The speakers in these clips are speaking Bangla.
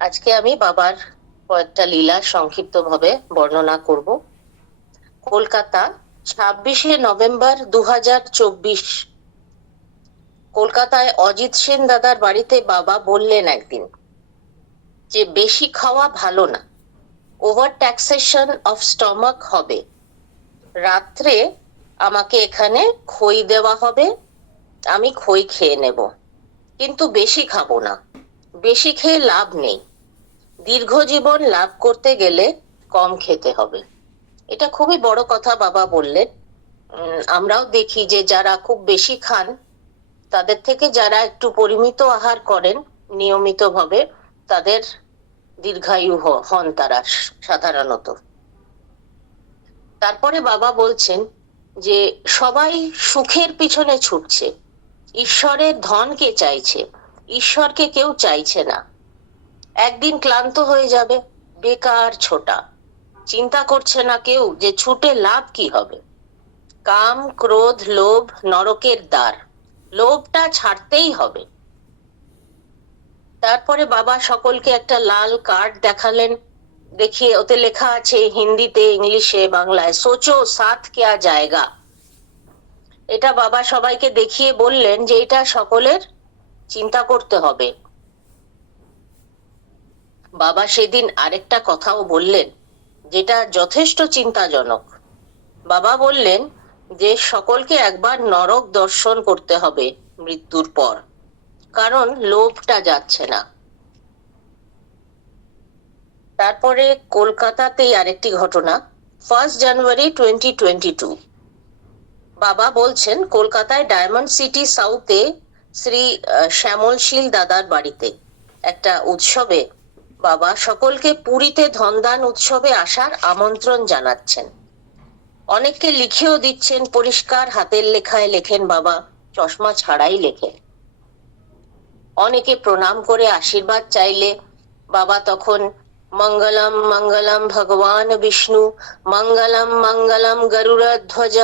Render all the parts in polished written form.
আজকে আমি বাবার কয়েকটা লীলা সংক্ষিপ্তভাবে বর্ণনা করব। কলকাতা, 26শে নভেম্বর 2024। কলকাতায় অজিত সেন দাদার বাড়িতে বাবা বললেন একদিন যে বেশি খাওয়া ভালো না, ওভার ট্যাক্সেশন অফ স্টমাক হবে। রাত্রে আমাকে এখানে খই দেওয়া হবে, আমি খই খেয়ে নেব, কিন্তু বেশি খাবো না। বেশি খেয়ে লাভ নেই, দীর্ঘ জীবন লাভ করতে গেলে কম খেতে হবে। এটা খুবই বড় কথা বাবা বললেন। আমরাও দেখি যে যারা খুব বেশি খান তাদের থেকে যারা একটু পরিমিত আহার করেন নিয়মিতভাবে, তাদের দীর্ঘায়ু হন তারা সাধারণত। তারপরে বাবা বলছেন যে সবাই সুখের পিছনে ছুটছে, ঈশ্বরের ধনকে চাইছে, ঈশ্বরকে কেউ চাইছে না। একদিন ক্লান্ত হয়ে যাবে, বেকার ছোটা, চিন্তা করছে না কেউ যে ছুটে লাভ কি হবে। কাম, ক্রোধ, লোভ নরকের দ্বার, লোভটা ছাড়তেই হবে। তারপরে বাবা সকলকে একটা লাল কার্ড দেখালেন, দেখিয়ে ওতে লেখা আছে হিন্দিতে, ইংলিশে, বাংলায়, সোচো সাথ কেয়া জায়গা। এটা বাবা সবাইকে দেখিয়ে বললেন যে এটা সকলের চিন্তা করতে হবে। বাবা সেদিন আরেকটা কথাও বললেন যেটা যথেষ্ট চিন্তাজনক। বাবা বললেন যে সকলকে একবার নরক দর্শন করতে হবে মৃত্যুর পর, কারণ লোভটা যাচ্ছে না। তারপরে কলকাতাতেই আরেকটি ঘটনা, 1 জানুয়ারি 2022। বাবা বলছেন কলকাতায় ডায়মন্ড সিটি সাউথে শ্রী শ্যামলশীল দাদার বাড়িতে একটা উৎসবে বাবা সকলকে পুরীতে ধনদান উৎসবে আসার আমন্ত্রণ জানাচ্ছেন। অনেককে লিখেও দিচ্ছেন, পরিষ্কার হাতের লেখায় লেখেন বাবা, চশমা ছাড়াই লেখেন। অনেকে প্রণাম করে আশীর্বাদ চাইলে বাবা তখন মঙ্গলম মঙ্গলম ভগবান বিষ্ণু, মঙ্গলম মঙ্গলম গরুড়ধ্বজ,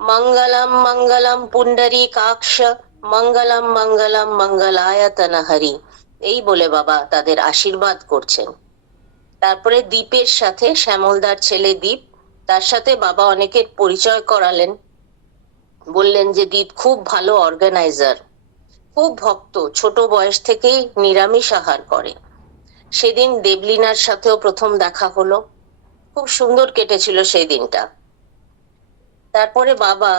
মঙ্গলম মঙ্গলম পুণ্ডরীকাক্ষ, মঙ্গলম মঙ্গলম মঙ্গলায়তন হরি, এই বলে বাবা তাদের আশীর্বাদ করছেন। তারপরে দীপের সাথে, শ্যামলদার ছেলে দীপ, তার সাথে বাবা অনেকের পরিচয় করালেন। বললেন যে দীপ খুব ভালো অর্গানাইজার, খুব ভক্ত, ছোট বয়স থেকেই নিরামিষ আহার করে। সেদিন দেবলীনার সাথেও প্রথম দেখা হলো, খুব সুন্দর কেটেছিল সেই দিনটা। তারপরে বাবা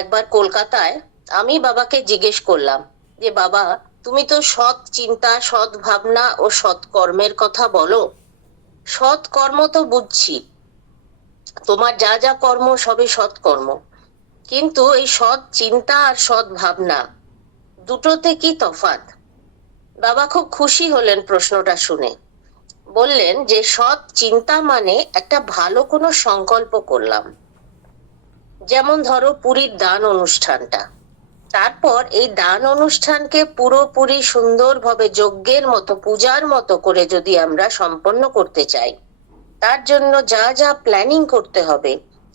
একবার কলকাতায়, আমি বাবাকে জিজ্ঞেস করলাম যে বাবা তুমি তো সৎ চিন্তা, সৎ ভাবনা ও সৎ কর্মের কথা বলো। সৎ কর্ম তো বুঝছি, তোমার যা যা কর্ম সবই সৎ কর্ম, কিন্তু এই সৎ চিন্তা আর সৎ ভাবনা দুটোতে কি তফাৎ? বাবা খুব খুশি হলেন প্রশ্নটা শুনে। বললেন যে সৎ চিন্তা মানে একটা ভালো কোনো সংকল্প করলাম, যেমন ধরো পুরীর দান অনুষ্ঠানটা, তারপর এই দান অনুষ্ঠানকে পুরোপুরি সুন্দরভাবে যজ্ঞের মতো, পূজার মতো করে যদি আমরা সম্পন্ন করতে চাই, তার জন্য যা যা প্ল্যানিং করতে হবে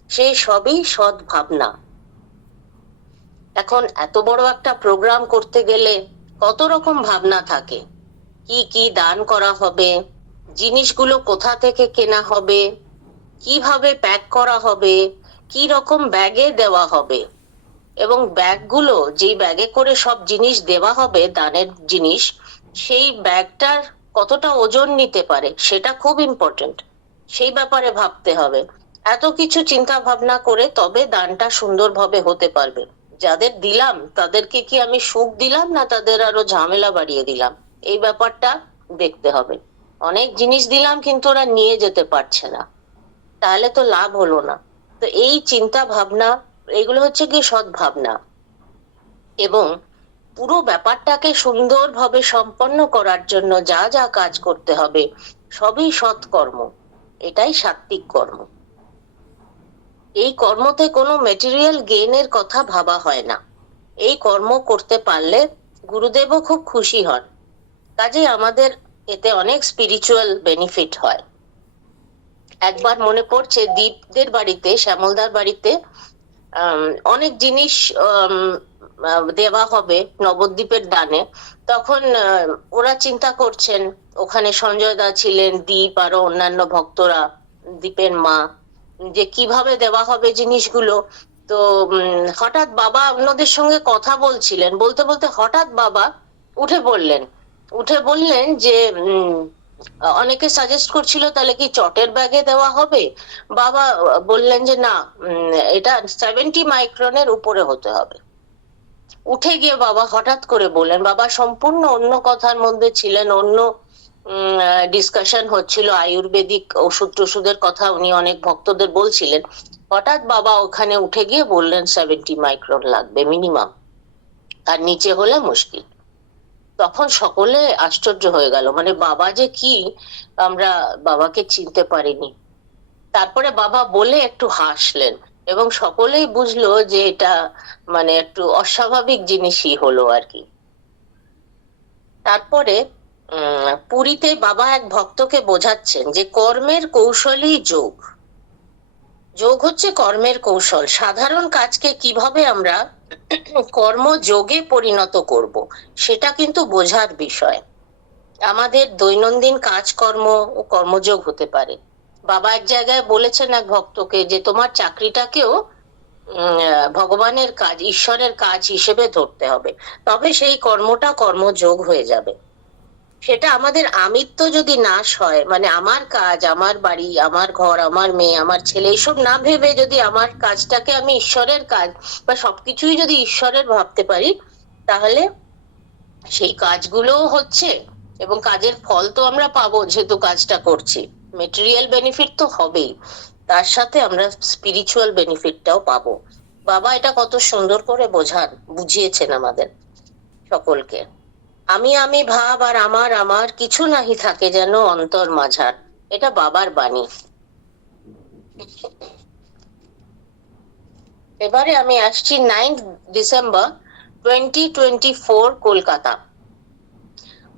সেই সবই সৎ ভাবনা। এখন এত বড় একটা প্রোগ্রাম করতে গেলে কত রকম ভাবনা থাকে, কি কি দান করা হবে, জিনিসগুলো কোথা থেকে কেনা হবে, কিভাবে প্যাক করা হবে, কি রকম ব্যাগে দেওয়া হবে, এবং ব্যাগগুলো যেই ব্যাগে করে সব জিনিস দেওয়া হবে, দানের জিনিস, সেই ব্যাগটার কতটা ওজন নিতে পারে সেটা খুব ইম্পর্টেন্ট, সেই ব্যাপারে ভাবতে হবে। এত কিছু চিন্তা ভাবনা করে তবে দানটা সুন্দরভাবে হতে পারবে। যাদের দিলাম তাদেরকে কি আমি সুখ দিলাম না তাদের আরো ঝামেলা বাড়িয়ে দিলাম, এই ব্যাপারটা দেখতে হবে। অনেক জিনিস দিলাম কিন্তু ওরা নিয়ে যেতে পারছে না, তাহলে তো লাভ হলো না। তো এই চিন্তা ভাবনা, এগুলো হচ্ছে কি সৎ ভাবনা। এবং পুরো ব্যাপারটাকে সুন্দরভাবে সম্পন্ন করার জন্য যা যা কাজ করতে হবে সবই সৎ কর্ম, এটাই সাত্বিক কর্ম। এই কর্মতে কোনো মেটেরিয়াল গেইনের কথা ভাবা হয় না। এই কর্ম করতে পারলে গুরুদেবও খুব খুশি হন, কাজে আমাদের এতে অনেক স্পিরিচুয়াল বেনিফিট হয়। একবার মনে পড়ছে দীপদের বাড়িতে, শ্যামলদার বাড়িতে অনেক জিনিস দেওয়া হবে নবদ্বীপের দানে, তখন ওরা চিন্তা করছেন, ওখানে সঞ্জয় দা ছিলেন, দীপ আরো অন্যান্য ভক্তরা, দীপের মা, যে কিভাবে দেওয়া হবে জিনিসগুলো। তো হঠাৎ বাবা অন্যদের সঙ্গে কথা বলছিলেন, বলতে বলতে হঠাৎ বাবা উঠে পড়লেন, উঠে বললেন যে অনেকে সাজেস্ট করছিল তাহলে কি চটের ব্যাগে দেওয়া হবে। বাবা বললেন যে না, এটা 70 মাইক্রনের উপরে হতে হবে। উঠে গিয়ে বাবা হঠাৎ করে বললেন, বাবা সম্পূর্ণ অন্য কথার মধ্যে ছিলেন, অন্য ডিসকাশন হচ্ছিল, আয়ুর্বেদিক ওষুধ টষুধের কথা উনি অনেক ভক্তদের বলছিলেন। হঠাৎ বাবা ওখানে উঠে গিয়ে বললেন 70 মাইক্রন লাগবে মিনিমাম, আর নিচে হলে মুশকিল। তখন সকলে আশ্চর্য হয়ে গেল, মানে বাবা যে কি, আমরা বাবাকে চিনতে পারিনি। তারপরে বাবা বলে একটু হাসলেন এবং সকলেই বুঝলো যে এটা মানে একটু অস্বাভাবিক জিনিসই হলো আর কি। তারপরে পুরীতে বাবা এক ভক্তকে বোঝাচ্ছেন যে কর্মের কৌশলই যোগ। যোগ হচ্ছে কর্মের কৌশল, সাধারণ কাজকে কিভাবে আমরা কর্মযোগে পরিণত করব, সেটা কিন্তু বোঝার বিষয়। আমাদের দৈনন্দিন কাজকর্ম ও কর্মযোগ হতে পারে। বাবা এক জায়গায় বলেছেন এক ভক্তকে যে তোমার চাকরিটাকেও ভগবানের কাজ, ঈশ্বরের কাজ হিসেবে ধরতে হবে, তবে সেই কর্মটা কর্মযোগ হয়ে যাবে। সেটা আমাদের আমিত্ব যদি নাশ হয়, মানে আমার কাজ, আমার বাড়ি, আমার ঘর, আমার মেয়ে, আমার ছেলে, এইসব না ভেবে যদি আমার কাজটাকে আমি ঈশ্বরের কাজ বা সবকিছুই যদি ঈশ্বরের ভাবতে পারি, তাহলে সেই কাজগুলোও হচ্ছে এবং কাজের ফল তো আমরা পাবো, যেহেতু কাজটা করছি মেটেরিয়াল বেনিফিট তো হবেই, তার সাথে আমরা স্পিরিচুয়াল বেনিফিটটাও পাবো। বাবা এটা কত সুন্দর করে বুঝিয়েছেন আমাদের সকলকে। আমি ভাব আর আমার আমার কিছু নাহি থাকে যেন অন্তর মাঝার, এটা বাবার বাণী। এবারে আমি আসছি 9 ডিসেম্বর 2024 কলকাতা।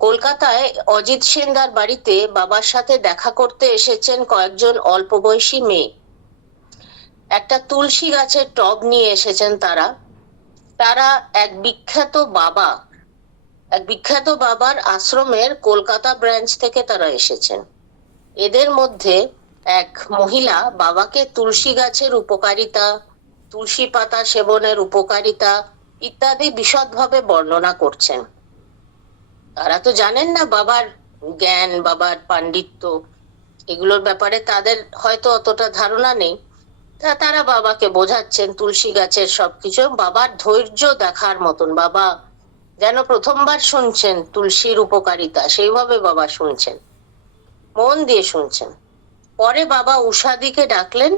কলকাতায় অজিত সেনদার বাড়িতে বাবার সাথে দেখা করতে এসেছেন কয়েকজন অল্প বয়সী মেয়ে। একটা তুলসী গাছের টব নিয়ে এসেছেন তারা। তারা এক বিখ্যাত বাবার আশ্রমের কলকাতা ব্রাঞ্চ থেকে তারা এসেছেন। এদের মধ্যে এক মহিলা বাবাকে তুলসী গাছের উপকারিতা, তুলসী পাতা সেবনের উপকারিতা ইত্যাদি বিশদভাবে বর্ণনা করছেন। তারা তো জানেন না বাবার জ্ঞান, বাবার পাণ্ডিত্য, এগুলোর ব্যাপারে তাদের হয়তো অতটা ধারণা নেই। তারা বাবাকে বোঝাচ্ছেন তুলসী গাছের সবকিছু। বাবার ধৈর্য দেখার মতন, বাবা যেন প্রথমবার শুনছেন তুলসীর উপকারিতা, সেইভাবে বাবা শুনছেন, মন দিয়ে শুনছেন। পরে বাবা উষাদিকে ডাকলেন,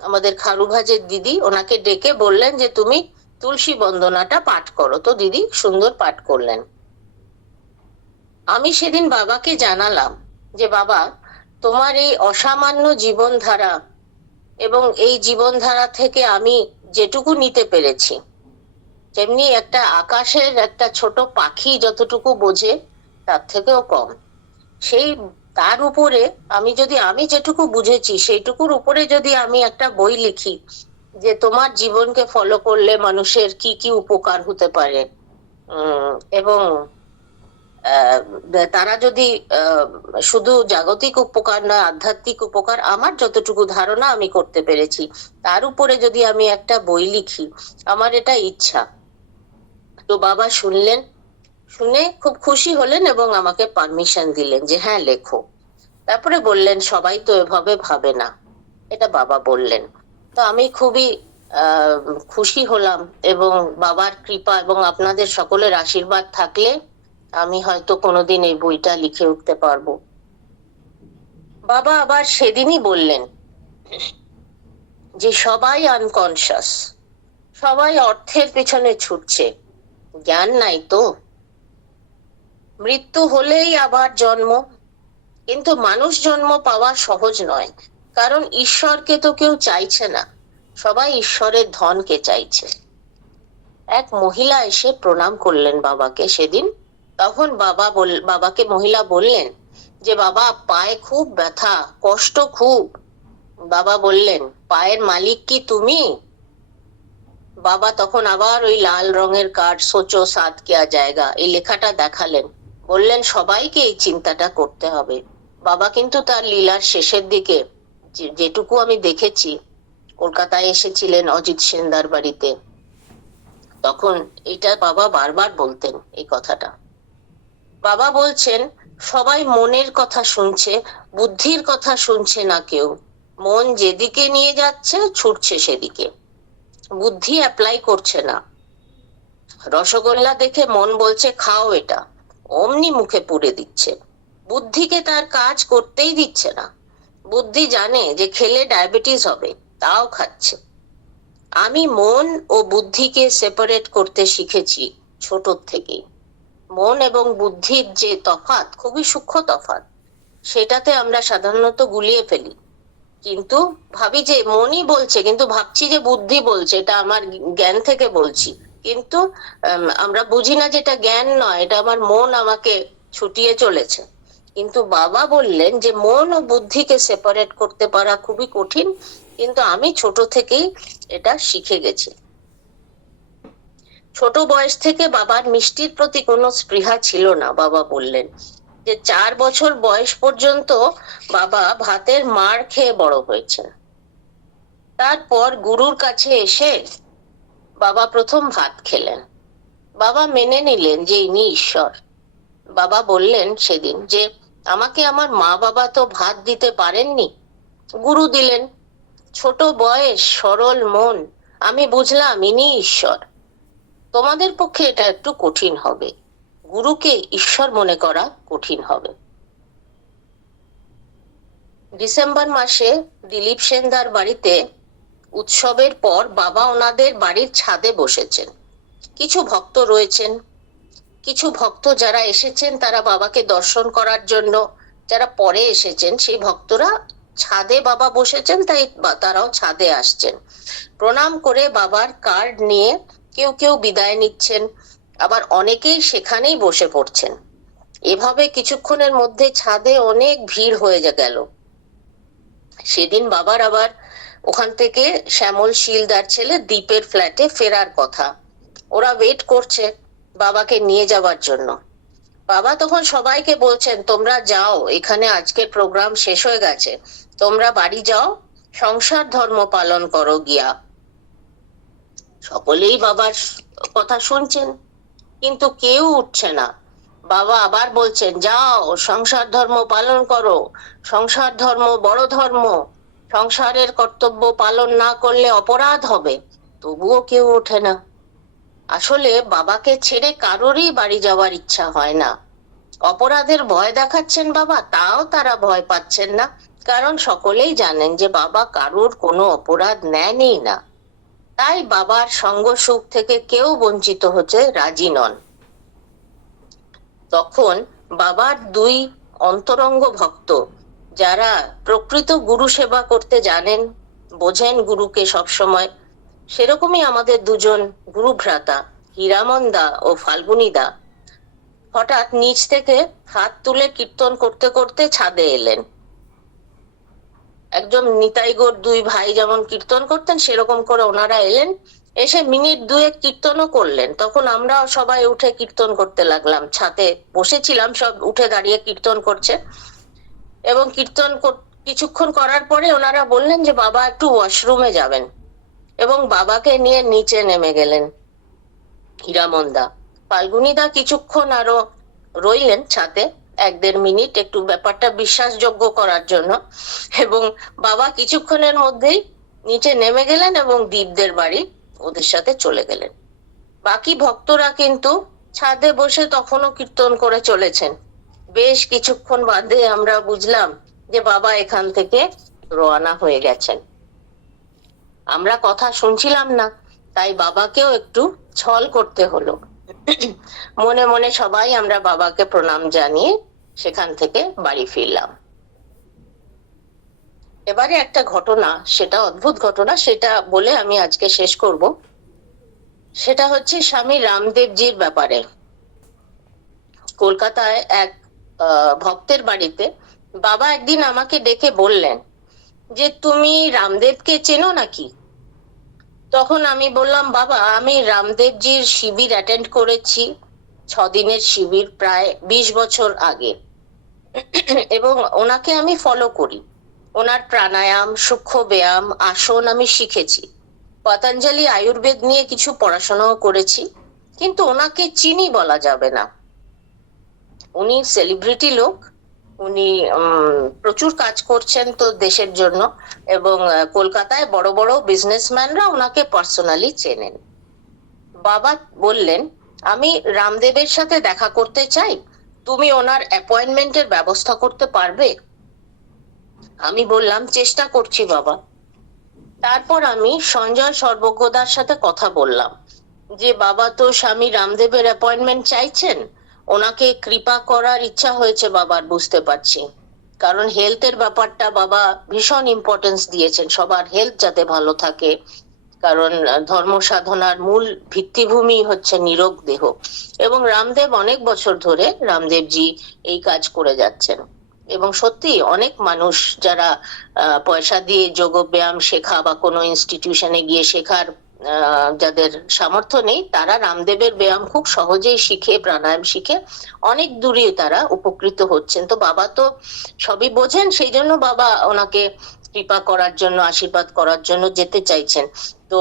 আমাদের খারু ভাজের দিদি, ওনাকে ডেকে বললেন যে তুমি তুলসী বন্দনাটা পাঠ করো। তো দিদি সুন্দর পাঠ করলেন। আমি সেদিন বাবাকে জানালাম যে বাবা, তোমার এই অসামান্য জীবনধারা এবং এই জীবনধারা থেকে আমি যেটুকু নিতে পেরেছি, যেমনি একটা আকাশের একটা ছোট পাখি যতটুকু বোঝে তার থেকেও কম, সেই তার উপরে আমি যেটুকু বুঝেছি সেইটুকুর উপরে যদি আমি একটা বই লিখি যে তোমার জীবনকে ফলো করলে মানুষের কি কি উপকার হতে পারে, এবং তারা যদি শুধু জাগতিক উপকার নয়, আধ্যাত্মিক উপকার, আমার যতটুকু ধারণা আমি করতে পেরেছি তার উপরে যদি আমি একটা বই লিখি, আমার এটা ইচ্ছা। তো বাবা শুনলেন, শুনে খুব খুশি হলেন এবং আমাকে পারমিশন দিলেন যে হ্যাঁ লেখো। তারপরে বললেন সবাই তো এভাবে ভাবে না, এটা বাবা বললেন। তো আমি খুবই খুশি হলাম এবং বাবার কৃপা এবং আপনাদের সকলের আশীর্বাদ থাকলে আমি হয়তো কোনোদিন এই বইটা লিখে উঠতে পারবো। বাবা আবার সেদিনই বললেন যে সবাই আনকনশাস, সবাই অর্থের পেছনে ছুটছে, জ্ঞান নাই তো। মৃত্যু হলেই আবার জন্ম, কিন্তু মানুষ জন্ম পাওয়া সহজ নয়, কারণ ঈশ্বরকে তো কেউ চাইছে না, সবাই ঈশ্বরের ধনকে চাইছে। এক মহিলা এসে প্রণাম করলেন বাবাকে সেদিন। তখন বাবাকে মহিলা বললেন যে বাবা পায়ে খুব ব্যথা, কষ্ট খুব। বাবা বললেন পায়ের মালিক কি তুমি? বাবা তখন আবার ওই লাল রঙের কার্ড সোচো সাথ কিয়া জায়গা এই লেখাটা দেখালেন, বললেন সবাইকে এই চিন্তাটা করতে হবে। বাবা কিন্তু তার লীলার শেষের দিকে যেটুকু আমি দেখেছি, কলকাতায় এসেছিলেন অজিত সেনদার বাড়িতে, তখন এটা বাবা বারবার বলতেন এই কথাটা। বাবা বলছেন সবাই মনের কথা শুনছে, বুদ্ধির কথা শুনছে না কেউ। মন যেদিকে নিয়ে যাচ্ছে ছুটছে সেদিকে, বুদ্ধি অ্যাপ্লাই করছে না। রসগোল্লা দেখে মন বলছে খাও এটা, অমনি মুখে পুরে দিচ্ছে। বুদ্ধিকে তার কাজ করতেই দিচ্ছে না। বুদ্ধি জানে যে খেলে ডায়াবেটিস হবে, তাও খাচ্ছে। আমি মন ও বুদ্ধিকে সেপারেট করতে শিখেছি ছোট থেকেই। মন এবং বুদ্ধির যে তফাৎ, খুবই সূক্ষ্ম তফাৎ, সেটাতে আমরা সাধারণত গুলিয়ে ফেলি। কিন্তু ভাবি যে মনই বলছে, কিন্তু ভাবছি যে বুদ্ধি বলছে, এটা আমার জ্ঞান থেকে বলছি। কিন্তু আমরা বুঝি না যে এটা জ্ঞান নয়, এটা আমার মন আমাকে ছুটিয়ে চলেছে। কিন্তু বাবা বললেন যে মন ও বুদ্ধিকে সেপারেট করতে পারা খুবই কঠিন, কিন্তু আমি ছোট থেকেই এটা শিখে গেছি। ছোট বয়স থেকে বাবার মিষ্টির প্রতি কোনো স্পৃহা ছিল না। বাবা বললেন যে 4 বছর বয়স পর্যন্ত বাবা ভাতের মার খেয়ে বড় হয়েছেন। তারপর গুরুর কাছে এসে বাবা প্রথম ভাত খেলেন। বাবা মেনে নিলেন যে ইনি ঈশ্বর। বাবা বললেন সেদিন যে আমাকে আমার মা বাবা তো ভাত দিতে পারেননি, গুরু দিলেন। ছোট বয়স, সরল মন, আমি বুঝলাম ইনি ঈশ্বর। তোমাদের পক্ষে এটা একটু কঠিন হবে, গুরুকে ঈশ্বর মনে করা কঠিন হবে। ডিসেম্বর মাসে দিলীপ সেনদার বাড়িতে উৎসবের পর বাবা ওনাদের বাড়ির ছাদে বসেছেন। কিছু ভক্ত রয়েছেন, কিছু ভক্ত যারা এসেছেন তারা বাবাকে দর্শন করার জন্য, যারা পরে এসেছেন সেই ভক্তরা ছাদে বাবা বসেছেন, তাই তারাও ছাদে আসছেন। প্রণাম করে বাবার কার্ড নিয়ে কেউ কেউ বিদায় নিচ্ছেন, আবার অনেকেই সেখানেই বসে পড়ছেন। এভাবে কিছুক্ষণের মধ্যে ছাদে অনেক ভিড় হয়ে গেল। সেদিন বাবার আবার ওখান থেকে শ্যামল শিলদার ছেলে দ্বীপের ফ্ল্যাটে ফেরার কথা। ওরা ওয়েট করছে বাবাকে নিয়ে যাওয়ার জন্য। বাবা তখন সবাইকে বলছেন তোমরা যাও, এখানে আজকের প্রোগ্রাম শেষ হয়ে গেছে, তোমরা বাড়ি যাও, সংসার ধর্ম পালন করো গিয়া। সকলেই বাবার কথা শুনছেন, কিন্তু কেউ উঠছে না। বাবা আবার বলছেন যাও, সংসার ধর্ম পালন করো, সংসার ধর্ম বড় ধর্ম, সংসারের কর্তব্য পালন না করলে অপরাধ হবে। তবুও কেউ ওঠে না। আসলে বাবাকে ছেড়ে কারোরই বাড়ি যাওয়ার ইচ্ছা হয় না। অপরাধের ভয় দেখাচ্ছেন বাবা, তাও তারা ভয় পাচ্ছেন না, কারণ সকলেই জানেন যে বাবা কারোর কোনো অপরাধ নেনই না। তাই বাবার সঙ্গ সুখ থেকে কেউ বঞ্চিত হতে রাজি নন। তখন বাবার 2 অন্তরঙ্গ ভক্ত, যারা প্রকৃত গুরু সেবা করতে জানেন, বোঝেন গুরুকে সবসময়, সেরকমই আমাদের 2জন গুরু ভ্রাতা হীরামনদা ও ফাল্গুনীদা হঠাৎ নিচ থেকে হাত তুলে কীর্তন করতে করতে ছাদে এলেন। একজন নিতাইগড় 2 ভাই যেমন কীর্তন করতেন সেরকম করে ওনারা এলেন, এসে মিনিট 2 কীর্তনও করলেন। তখন আমরা সবাই উঠে কীর্তন করতে লাগলাম। ছাদে বসেছিলাম, সব উঠে দাঁড়িয়ে কীর্তন করছে। এবং কীর্তন কিছুক্ষণ করার পরে ওনারা বললেন যে বাবা একটু ওয়াশরুমে যাবেন, এবং বাবাকে নিয়ে নিচে নেমে গেলেন হীরামনদা। ফাল্গুনীদা কিছুক্ষণ আরো রইলেন ছাদে, 1-1.5 মিনিট, একটু ব্যাপারটা বিশ্বাসযোগ্য করার জন্য। এবং বাবা কিছুক্ষণের মধ্যেই নিচে নেমে গেলেন এবং দীপদের বাড়ি ওদের সাথে চলে গেলেন। বাকি ভক্তরা কিন্তু ছাদে বসে তখনও কীর্তন করে চলেছেন। বেশ কিছুক্ষণ বাদে আমরা বুঝলাম যে বাবা এখান থেকে রওনা হয়ে গেছেন। আমরা কথা শুনছিলাম না, তাই বাবাকেও একটু ছল করতে হলো। মনে মনে সবাই আমরা বাবাকে প্রণাম জানিয়ে সেখান থেকে বাড়ি ফিরলাম। এবারে একটা ঘটনা, সেটা অদ্ভুত ঘটনা, সেটা বলে আমি আজকে শেষ করব। সেটা হচ্ছে স্বামী রামদেবজির ব্যাপারে। কলকাতায় এক ভক্তের বাড়িতে বাবা একদিন আমাকে ডেকে বললেন যে তুমি রামদেবকে চেনো নাকি? তখন আমি বললাম, বাবা আমি রামদেবজির শিবির অ্যাটেন্ড করেছি, 6 দিনের শিবির, প্রায় 20 বছর আগে, এবং ওনাকে আমি ফলো করি। ওনার প্রাণায়াম, সূক্ষ্ম ব্যায়াম, আসন আমি শিখেছি। পতঞ্জলি আয়ুর্বেদ নিয়ে কিছু পড়াশোনাও করেছি, কিন্তু ওনাকে চিনি বলা যাবে না। উনি সেলিব্রিটি লোক, উনি প্রচুর কাজ করছেন তো দেশের জন্য, এবং কলকাতায় বড় বড় বিজনেসম্যানরা ওনাকে পার্সোনালি চেনেন। বাবা বললেন, আমি রামদেবের সাথে দেখা করতে চাই, তুমি ওনার অ্যাপয়েন্টমেন্টের ব্যবস্থা করতে পারবে? আমি বললাম, চেষ্টা করছি বাবা। তারপর আমি সঞ্জয় সর্বজ্ঞদার সাথে কথা বললাম যে বাবা তো স্বামী রামদেবের অ্যাপয়েন্টমেন্ট চাইছেন, ওনাকে কৃপা করার ইচ্ছা হয়েছে বাবার, বুঝতে পারছি, কারণ হেলথের ব্যাপারটা বাবা ভীষণ ইম্পর্টেন্স দিয়েছেন, সবার হেলথ যাতে ভালো থাকে, কারণ ধর্ম সাধনার মূল ভিত্তিভূমি হচ্ছে নিরোগ দেহ, এবং রামদেব অনেক বছর ধরে রামদেবজি এই কাজ করে যাচ্ছেন। এবং সত্যি অনেক মানুষ যারা পয়সা দিয়ে যোগ ব্যায়াম শেখা বা কোনো ইনস্টিটিউশনে গিয়ে শেখার যাদের সামর্থ্য নেই, তারা রামদেবের ব্যায়াম খুব সহজেই শিখে, প্রাণায়াম শিখে অনেক দূরে তারা উপকৃত হচ্ছেন। তো বাবা তো সবই বোঝেন, সেই জন্য বাবা ওনাকে কৃপা করার জন্য, আশীর্বাদ করার জন্য যেতে চাইছেন। তো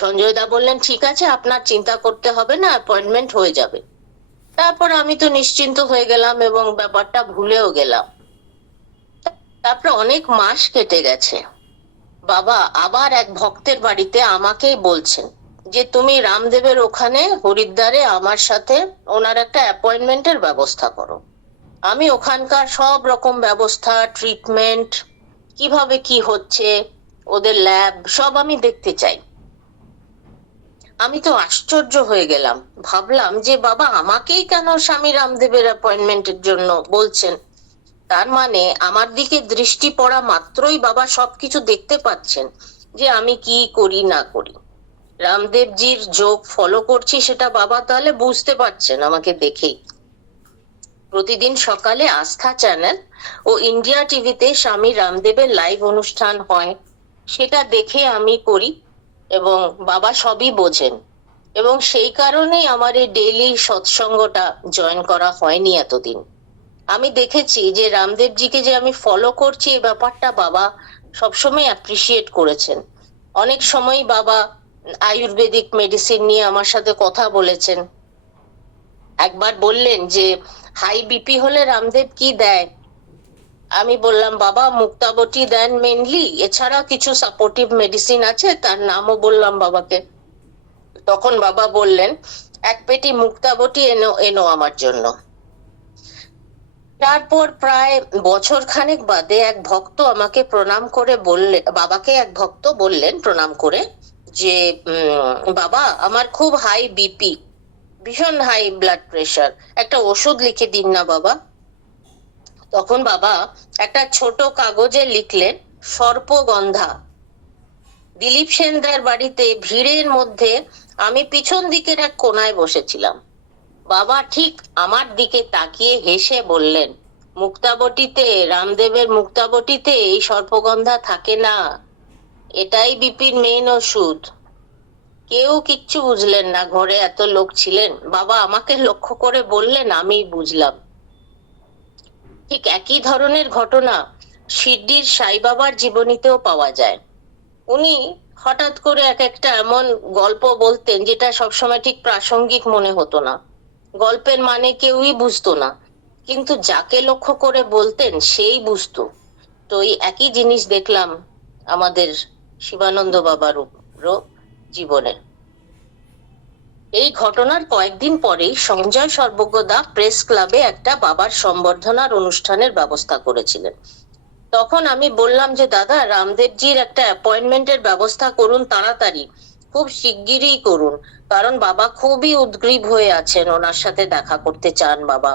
সঞ্জয় দা বললেন, ঠিক আছে, আপনার চিন্তা করতে হবে না, অ্যাপয়েন্টমেন্ট হয়ে যাবে। তারপর আমি তো নিশ্চিন্ত হয়ে গেলাম এবং ব্যাপারটা ভুলেও গেলাম। তারপর অনেক মাস কেটে গেছে, বাবা আবার এক ভক্তের বাড়িতে আমাকেই বলছেন যে তুমি রামদেবের ওখানে হরিদ্বারে আমার সাথে ওনার একটা অ্যাপয়েন্টমেন্টের ব্যবস্থা করো। আমি ওখানকার সব রকম ব্যবস্থা, ট্রিটমেন্ট, কিভাবে কি হচ্ছে, ওদের ল্যাব সব আমি দেখতে চাই। আমি তো আশ্চর্য হয়ে গেলাম, ভাবলাম যে বাবা আমাকেই কেন স্বামী রামদেবের অ্যাপয়েন্টমেন্টের জন্য বলছেন? তার মানে আমার দিকে দৃষ্টি পড়া মাত্রই বাবা সবকিছু দেখতে পাচ্ছেন যে আমি কি করি না করি। রামদেবজির যোগ ফলো করছি সেটা বাবা তাহলে বুঝতে পারছেন আমাকে দেখেই। প্রতিদিন সকালে আস্থা চ্যানেল ও ইন্ডিয়া টিভিতে স্বামী রামদেবের লাইভ অনুষ্ঠান হয়, সেটা দেখে আমি করি, এবং বাবা সবই বোঝেন, এবং সেই কারণেই আমার এই ডেইলি সৎসঙ্গটা জয়েন করা হয়নি এতদিন। আমি দেখেছি যে রামদেবজিকে যে আমি ফলো করছি, এই ব্যাপারটা বাবা সবসময় অ্যাপ্রিসিয়েট করেছেন। অনেক সময় বাবা আয়ুর্বেদিক মেডিসিন নিয়ে আমার সাথে কথা বলেছেন। একবার বললেন যে হাই বিপি হলে রামদেব কি দেয়? আমি বললাম, বাবা মুক্তাবতী দেন মেনলি, এছাড়া কিছু সাপোর্টিভ মেডিসিন আছে, তার নামও বললাম বাবাকে। তখন বাবা বললেন, এক পেটি মুক্তাবতী এনো এনো আমার জন্য। তারপর প্রায় বছর খানেক বাদে এক ভক্ত আমাকে প্রণাম করে বললেন, বাবাকে এক ভক্ত বললেন প্রণাম করে যে বাবা আমার খুব হাই বিপি, ভীষণ হাই ব্লাড প্রেশার, একটা ওষুধ লিখে দিন না বাবা। তখন বাবা একটা ছোট কাগজে লিখলেন সর্পগন্ধা। দিলীপ সেনদার বাড়িতে ভিড়ের মধ্যে আমি পিছন দিকের এক কোনায় বসেছিলাম। বাবা ঠিক আমার দিকে তাকিয়ে হেসে বললেন, মুক্তাবতীতে, রামদেবের মুক্তাবতীতে এই সর্পগন্ধা থাকে না, এটাই বিপির মেইন ওষুধ। কেউ কিচ্ছু বুঝলেন না, ঘরে এত লোক ছিলেন। বাবা আমাকে লক্ষ্য করে বললেন, আমি বুঝলাম। ঠিক একই ধরনের ঘটনা শিরডির সাই বাবার জীবনীতেও পাওয়া যায়। উনি হঠাৎ করে এক একটা এমন গল্প বলতেন যেটা সবসময় ঠিক প্রাসঙ্গিক মনে হতো না, গল্পের মানে কেউই বুঝতো না, কিন্তু যাকে লক্ষ্য করে বলতেন সেই বুঝতো। তো এই একই জিনিস দেখলাম আমাদের শিবানন্দ বাবারও জীবনে। এই ঘটনার কয়েকদিন পরেই সঞ্জয় সর্বজ্ঞদা প্রেস ক্লাবে একটা বাবার সম্বর্ধনার অনুষ্ঠানের ব্যবস্থা করেছিলেন। তখন আমি বললাম যে দাদা, রামদেবজির একটা অ্যাপয়েন্টমেন্টের ব্যবস্থা করুন তাড়াতাড়ি, খুব শিগগিরই করুন, কারণ বাবা খুবই উদ্গ্রীব হয়ে আছেন, ওনার সাথে দেখা করতে চান বাবা।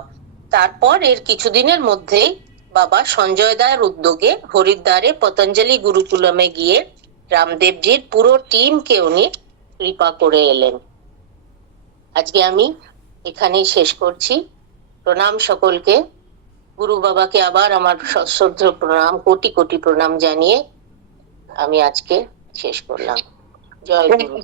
তারপর এর কিছুদিনের মধ্যেই বাবা সঞ্জয় দার উদ্যোগে হরিদ্বারে পতঞ্জলি গুরুকুলমে গিয়ে রামদেবজির পুরো টিমকে উনি কৃপা করে এলেন। আজকে আমি এখানেই শেষ করছি। প্রণাম সকলকে। গুরু বাবাকে আবার আমার সশ্রদ্ধ প্রণাম, কোটি কোটি প্রণাম জানিয়ে আমি আজকে শেষ করলাম। জয় গুরু।